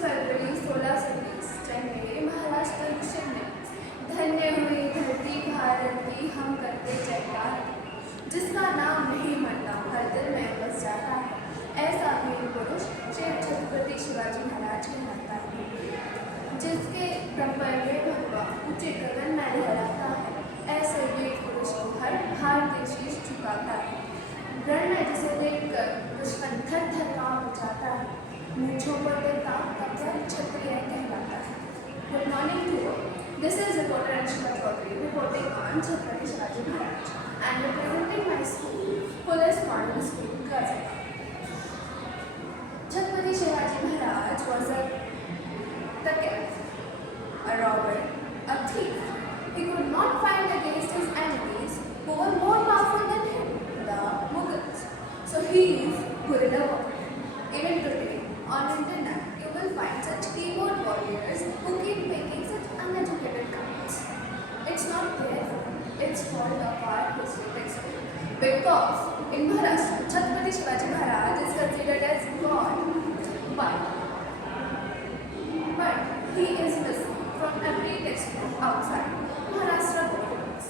फरवरी 1619 चले महाराष्ट्र चेन्नई, धन्य हुई धरती भारत की हम करते जयकार, जिसका नाम नहीं मरता हर दिल में बस जाता है, ऐसा वीर पुरुष श्री छत्रपति शिवाजी महाराज कहलाता है। जिसके दम पर ये भगवा ऊंचे गगन में लहराता है, ऐसे वीर पुरुष को हर भारतीय शीश झुकाता है। रण में जिसे देखकर दुश्मन थर थर कांप जाता है, मूंछों पर देता तब क्षत्रिय कहलाता है। Good morning to all. This is reporter Shivaji reporting on Chhatrapati Shivaji Maharaj and representing my school, Police Model School, Gaza. Chhatrapati Shivaji Maharaj was a thief, a robber, a thief. He could not fight against his enemies who were more powerful than him, the Mughals. So he used guerrilla war. Even today, on internet, you will find such keyboard warriors who keep making such uneducated comments. It's not their fault. It's fault of our history textbook. Because in Maharashtra, Chhatrapati Shivaji Maharaj is considered as God. But he is missing from every textbook outside Maharashtra borders.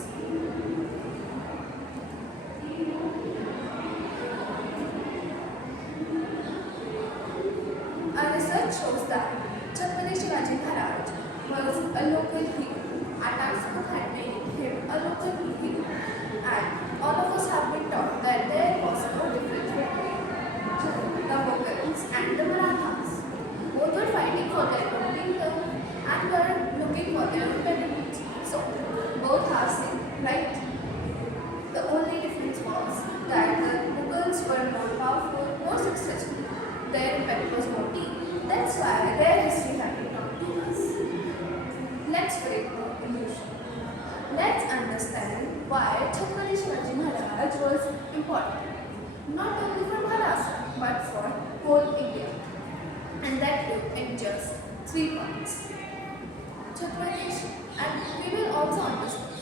Our research shows that Chhatrapati Shivaji Maharaj was a local hero. Our textbook had made him a local hero. And all of us have been taught that there was no difference between the Mughals and the Marathas. Both were fighting for their own kingdom and were looking for their own benefits. So, both are same, right? The only difference was that the Mughals were more powerful, more successful. Their impact was more deep. That's why their history has been taught to us. Let's break the illusion. Let's understand why Chhatrapati Shivaji Maharaj was important. Not only for Maharashtra, but for whole India. And that too in just 3 points. Chhatrapati, and we will also understand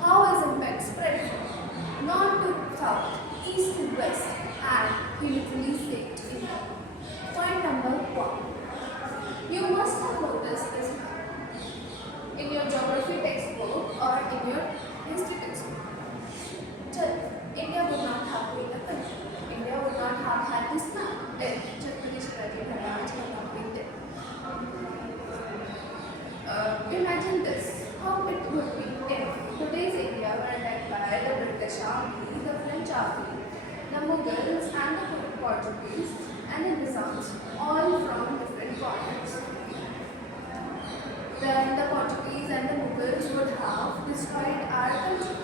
how his impact spread from north to south, east to west, and he literally saved India. Point number 1. You must have noticed this map in your geography textbook or in your history textbook. India would not have been a country. India would not have had this map if Chhatrapati Shivaji Maharaj had not been there. Imagine this, how it would be if today's India were attacked by the British Army, the French Army, the Mughals and the Portuguese and the Byzantines, all from different corners. Then the Portuguese and the Mughals would have destroyed our country.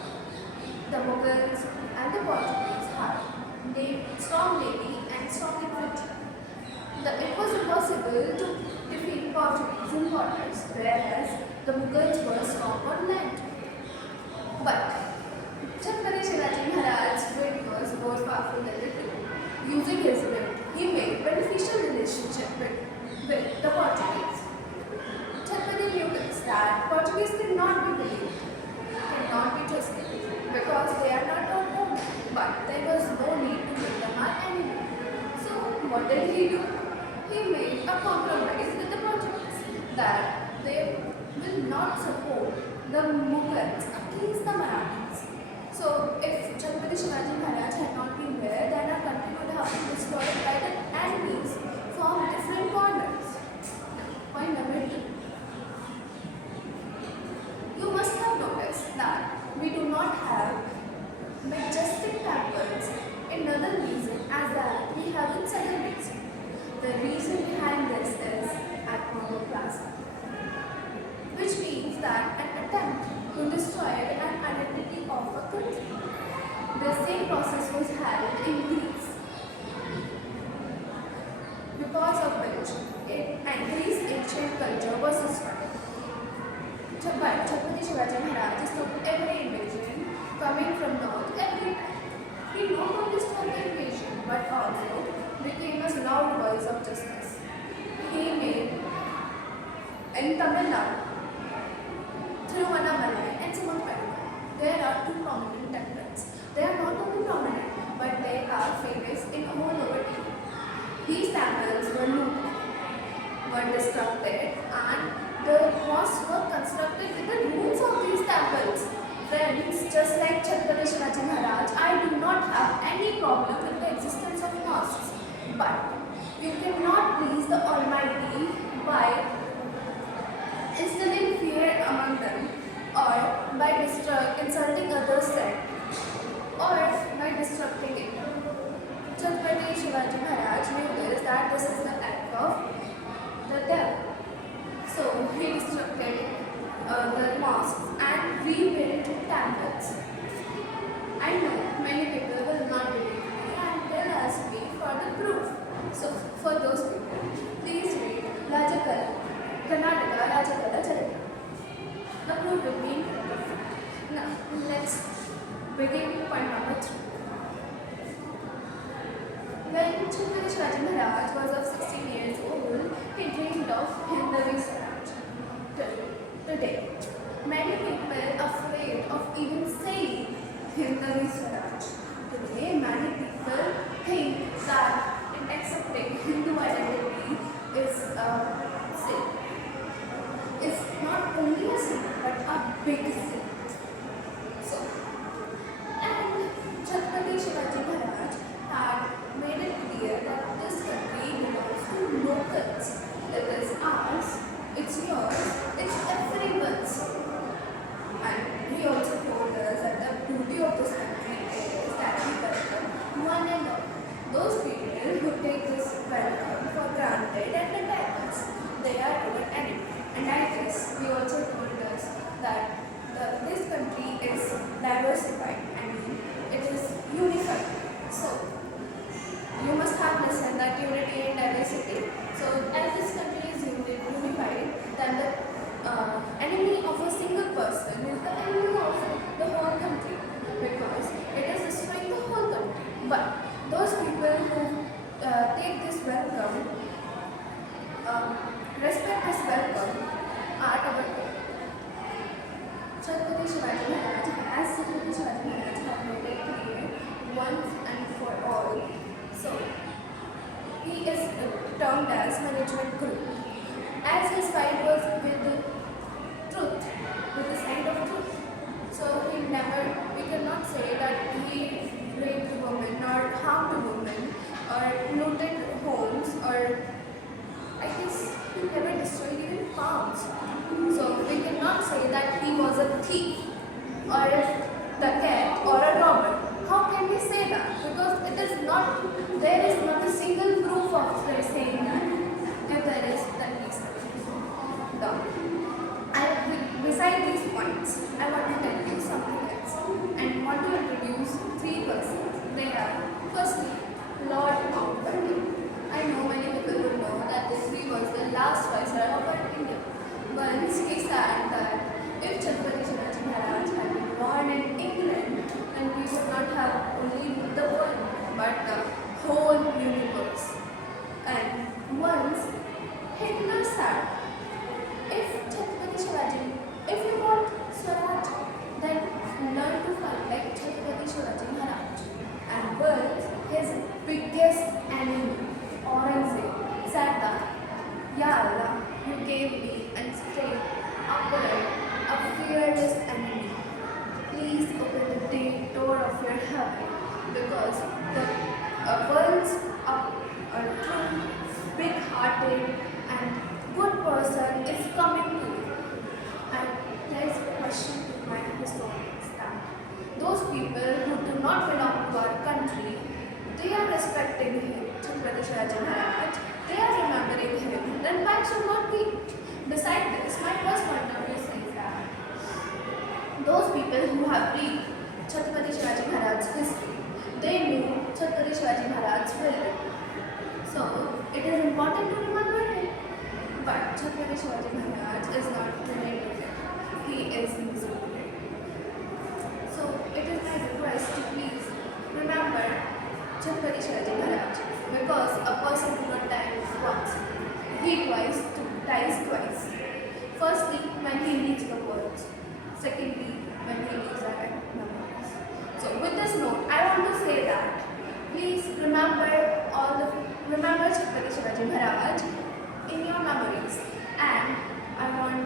The Mughals and the Portuguese had strong navy and strong infantry. It was impossible to defeat Portuguese in waters, whereas the Mughals were strong on land. But Chhatrapati Shivaji Maharaj's wit was more powerful than the two. Using his wit, he made beneficial relationship with the Portuguese. Chhatrapati knew this, that Portuguese cannot be believed, cannot be trusted, because they are not our own. But there was no need to make them our enemy. So what did he do? He made a compromise with the Portuguese that they will not support the Mughals against the Marathas. So if Chhatrapati Shivaji Maharaj had not been there, then our country would have been destroyed by the enemies from different corners. Point number 2. You must have noticed that we do not have majestic temples in northern region as that we have in southern region. The reason behind this is iconoclasm, which means that an attempt to destroy an identity of a country. The same process was held in Greece, because of which Greece's ancient culture was destroyed. But Chhatrapati Shivaji Maharaj stopped every invasion coming from north every time. He not only stopped the invasion but also became a loud voice of justice. He made in Tamil Nadu, Thiruvannamalai and Simapalli, there are 2 prominent temples. They are not only prominent but they are famous in all over India. These temples were looted, were were destructed and the mosques were constructed with the ruins of these temples. Friends, just like Chhatrapati Shivaji Maharaj, I do not have any problem with the existence of mosques. But you cannot please the Almighty by instilling fear among them or by insulting other sect or by disrupting it. Chhatrapati Shivaji Maharaj knew this, that this is the act of the devil. So he destructed the mosques and rebuilt temples. I know many people will not believe me and will ask me for the proof. So for those people, please read Rajakala, Karnataka Rajakala Charita. The proof will be in front of you. Now let's begin point number 3. When Chhatrapati Shivaji Maharaj was of 16 years old, he dreamed of Hindavi Swaraj. Today, many people are afraid of even saying Hindavi Swaraj. Today, many people think that in accepting Hindu identity is a sin. It's not only a sin, but a big sin. So, and Chhatrapati Shivaji Maharaj had made it clear that this country belongs to locals. It is ours, it's yours, it's everyone's. And he also told us that the beauty of this country is that we welcome one and all. Those people who take this welcome for granted and attack us, they are our enemy. And I guess he also told us that this country is diversified. I mean, it is unified. So, you must have listened that unity and diversity. So, as this country is unified, then the enemy of a single person is the enemy of the whole country because it is destroying the whole country. But those people who take this welcome, respect this welcome, are our people. Chhatrapati Shivaji Maharaj, as Chhatrapati Shivaji Maharaj have made it clear once and for all. So, he is termed as management guru. As his fight was with truth, with the side of truth. So we cannot say that he raped women or harmed women or looted homes or I guess he never destroyed even farms. So we cannot say that he was a thief or a cat or a robber. How can we say that? Because there is not a single proof of saying that. If there is, then please down. Beside these points, I want to tell you something else and want to introduce 3 persons. They are, firstly, Lord Mountbatten. I know many people will know that this he was the last viceroy of our India. Once he said that if Chhatrapati Shivaji Maharaj had been born in England, then we would not have only the world, but the whole universe. And once Hitler said, if Chhatrapati Shivaji, if you want Swaraj, then learn to fight like Chhatrapati Shivaji Maharaj. And once his biggest enemy, Aurangzeb, said that, Ya Allah, you gave me and straight upright a fearless enemy. Please open the door of your heaven because the world's a true, big-hearted and good person is coming to you. And there is a question to my historians that those people who do not belong to our country, they are respecting him, Chhatrapati Shivaji Maharaj, they are remembering him, then why should not we? Besides this, my first point of view says that those people who have read Chhatrapati Shivaji Maharaj's history, they knew Chhatrapati Shivaji Maharaj's will. So, it is important to remember him. But Chhatrapati Shivaji Maharaj is not related. He is included. So, it is my request to please remember Chhatrapati Shivaji Maharaj because a person do not die once. He dies twice. Firstly, when he leaves the world. Secondly, when he leaves our memories. So, with this note, I want to say that please remember Chhatrapati Shivaji Maharaj in your memory. And I want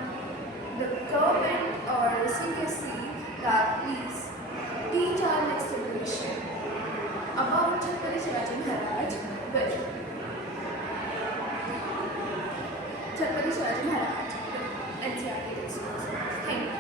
the government or the CBSE that please teach our next generation about Chhatrapati Shivaji Maharaj with Chhatrapati Shivaji Maharaj with NCERT textbooks. Thank you.